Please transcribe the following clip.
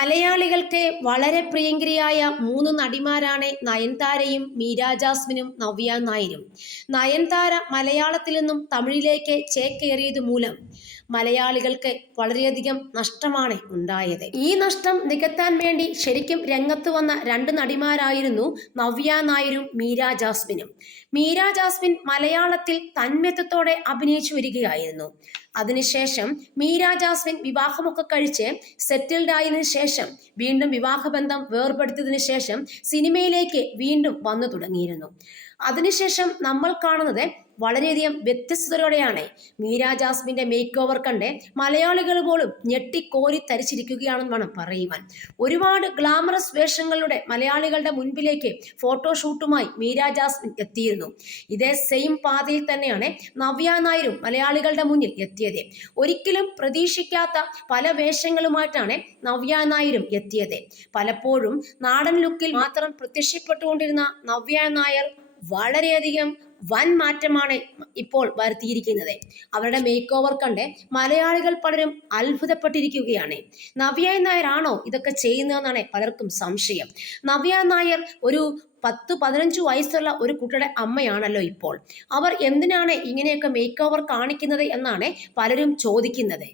മലയാളികൾക്ക് വളരെ പ്രിയങ്കരിയായ മൂന്ന് നടിമാരാണ് നയൻതാരയും മീര ജാസ്മിനും നവ്യ നായരും. നയൻതാര മലയാളത്തിൽ നിന്നും തമിഴിലേക്ക് ചേക്കേറിയത് മൂലം മലയാളികൾക്ക് വളരെയധികം നഷ്ടമാണ് ഉണ്ടായത്. ഈ നഷ്ടം നികത്താൻ വേണ്ടി ശരിക്കും രംഗത്ത് വന്ന രണ്ട് നടിമാരായിരുന്നു നവ്യ നായരും മീര ജാസ്മിനും മീര ജാസ്മിൻ മലയാളത്തിൽ തന്മയത്വത്തോടെ അഭിനയിച്ചു വരികയായിരുന്നു. അതിനുശേഷം മീര ജാസ്മിൻ വിവാഹമൊക്കെ കഴിച്ച് സെറ്റിൽഡ് ആയതിനു ശേഷം വീണ്ടും വിവാഹബന്ധം വേർപെടുത്തിയതിനു ശേഷം സിനിമയിലേക്ക് വീണ്ടും വന്നു തുടങ്ങിയിരുന്നു. അതിനുശേഷം നമ്മൾ കാണുന്നത് വളരെയധികം വ്യത്യസ്തതയോടെയാണ്. മീര ജാസ്മിന്റെ മേക്ക് ഓവർ കണ്ട് മലയാളികൾ പോലും ഞെട്ടിക്കോരി തരിച്ചിരിക്കുകയാണെന്ന് വേണം പറയുവാൻ. ഒരുപാട് ഗ്ലാമറസ് വേഷങ്ങളുടെ മലയാളികളുടെ മുൻപിലേക്ക് ഫോട്ടോഷൂട്ടുമായി മീര ജാസ്മിൻ എത്തിയിരുന്നു. ഇതേ സെയിം പാതയിൽ തന്നെയാണ് നവ്യ നായരും മലയാളികളുടെ മുന്നിൽ എത്തിയത്. ഒരിക്കലും പ്രതീക്ഷിക്കാത്ത പല വേഷങ്ങളുമായിട്ടാണ് നവ്യ നായരും എത്തിയത്. പലപ്പോഴും നാടൻ ലുക്കിൽ മാത്രം പ്രത്യക്ഷപ്പെട്ടുകൊണ്ടിരുന്ന നവ്യ നായർ വളരെയധികം വൻ മാറ്റമാണ് ഇപ്പോൾ വരുത്തിയിരിക്കുന്നത്. അവരുടെ മേക്ക് ഓവർ കണ്ട് മലയാളികൾ പലരും അത്ഭുതപ്പെട്ടിരിക്കുകയാണ്. നവ്യ നായരാണോ ഇതൊക്കെ ചെയ്യുന്നതെന്നാണ് പലർക്കും സംശയം. നവ്യ നായർ ഒരു പത്ത് പതിനഞ്ച് വയസ്സുള്ള ഒരു കുട്ടിയുടെ അമ്മയാണല്ലോ ഇപ്പോൾ. അവർ എന്തിനാണ് ഇങ്ങനെയൊക്കെ മേക്ക് ഓവർ കാണിക്കുന്നത് എന്നാണ് പലരും ചോദിക്കുന്നത്.